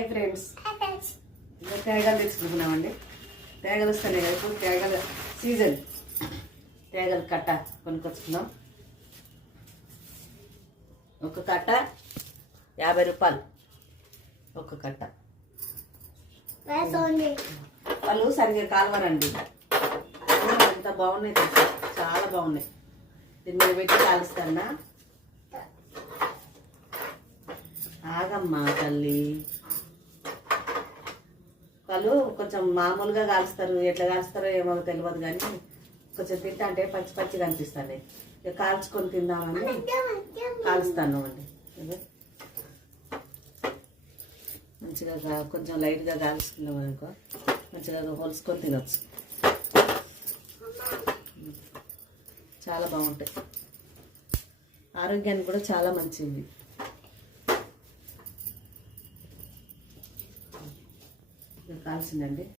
Hi friends, ఇంకా తేగలు తెచ్చుకుంటున్నామండి. తేగలు వస్తాయి కదా, ఇప్పుడు తేగల సీజన్. తేగలు కట్ట కొనుక్కొచ్చుకున్నాం. ఒక కట్ట 50 రూపాయలు ఒక కట్ట. వాళ్ళు సరిగ్గా కాలవరండి. ఎంత బాగున్నాయి తెలుసా, చాలా బాగున్నాయి. దీని మీద పెట్టి కాలుస్తానా. ఆగమ్మా తల్లి. వాళ్ళు కొంచెం మామూలుగా కాలుస్తారు, ఎట్లా కాలుస్తారో ఏమో తెలియదు, కానీ కొంచెం తింటా అంటే పచ్చి పచ్చిగా అనిపిస్తుంది. ఇక కాల్చుకొని తిందామని కాలుస్తాను అండి. మంచిగా కొంచెం లైట్గా కాల్చుకున్నాం అనుకో, మంచిగా హోల్చుకొని తినచ్చు. చాలా బాగుంటాయి, ఆరోగ్యానికి కూడా చాలా మంచిది. కాల్సిందండి.